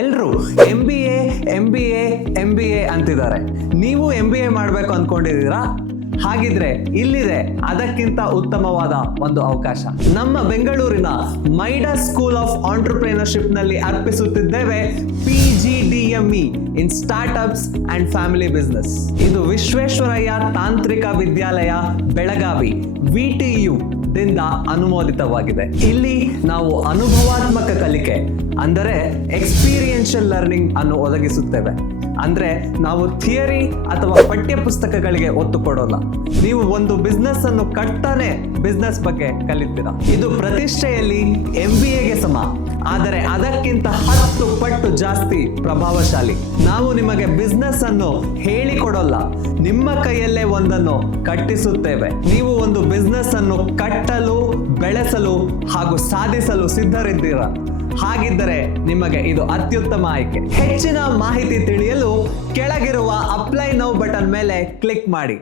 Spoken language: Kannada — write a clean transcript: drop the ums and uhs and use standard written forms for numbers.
ಎಲ್ರು MBA ಅಂತಿದ್ದಾರೆ. ನೀವು MBA ಮಾಡ್ಬೇಕು ಅನ್ಕೊಂಡಿದ್ದೀರಾ? ಹಾಗಿದ್ರೆ ಇಲ್ಲಿದೆ ಅದಕ್ಕಿಂತ ಉತ್ತಮವಾದ ಒಂದು ಅವಕಾಶ. ನಮ್ಮ ಬೆಂಗಳೂರಿನ ಮೈಡಸ್ ಸ್ಕೂಲ್ ಆಫ್ ಆಂಟರ್ಪ್ರಿನರ್ಶಿಪ್ ನಲ್ಲಿ ಅರ್ಪಿಸುತ್ತಿದ್ದೇವೆ PGDME in startups and family business. ಇದು ವಿಶ್ವೇಶ್ವರಯ್ಯ ತಾಂತ್ರಿಕ ವಿದ್ಯಾಲಯ ಬೆಳಗಾವಿ VTU ದಿಂದ ಅನುಮೋದಿತವಾಗಿದೆ. ಇಲ್ಲಿ ನಾವು ಅನುಭವಾತ್ಮಕ ಕಲಿಕೆ ಅಂದರೆ ಎಕ್ಸ್ಪೀರಿಯನ್ಷಿಯಲ್ ಲರ್ನಿಂಗ್ ಅನ್ನು ಒದಗಿಸುತ್ತೇವೆ. ಅಂದ್ರೆ ನಾವು ಥಿಯರಿ ಅಥವಾ ಪಠ್ಯ ಪುಸ್ತಕಗಳಿಗೆ ಒತ್ತು ಕೊಡೋಲ್ಲ. ನೀವು ಒಂದು ಬಿಸ್ನೆಸ್ ಅನ್ನು ಕಟ್ತಾನೆ ಬಿಸ್ನೆಸ್ ಬಗ್ಗೆ ಕಲಿತೀರಾ. ಇದು ಪ್ರತಿಷ್ಠೆಯಲ್ಲಿ MBAಗೆ ಸಮ, ಆದರೆ ಅದಕ್ಕಿಂತ 10 ಪಟ್ಟು ಜಾಸ್ತಿ ಪ್ರಭಾವಶಾಲಿ. ನಾವು ನಿಮಗೆ ಬಿಸ್ನೆಸ್ ಅನ್ನು ಹೇಳಿಕೊಡೋಲ್ಲ, ನಿಮ್ಮ ಕೈಯಲ್ಲೇ ಒಂದನ್ನು ಕಟ್ಟಿಸುತ್ತೇವೆ. ನೀವು ಒಂದು ಬಿಸ್ನೆಸ್ ಅನ್ನು ಕಟ್ಟಲು, ಬೆಳೆಸಲು ಹಾಗೂ ಸಾಧಿಸಲು ಸಿದ್ಧರಿದ್ದೀರಾ? ಹಾಗಿದ್ದರೆ ನಿಮಗೆ ಇದು ಅತ್ಯುತ್ತಮ ಆಯ್ಕೆ. ಹೆಚ್ಚಿನ ಮಾಹಿತಿ ತಿಳಿಯಲು ಕೆಳಗಿರುವ ಅಪ್ಲೈ ನೌ ಬಟನ್ ಮೇಲೆ ಕ್ಲಿಕ್ ಮಾಡಿ.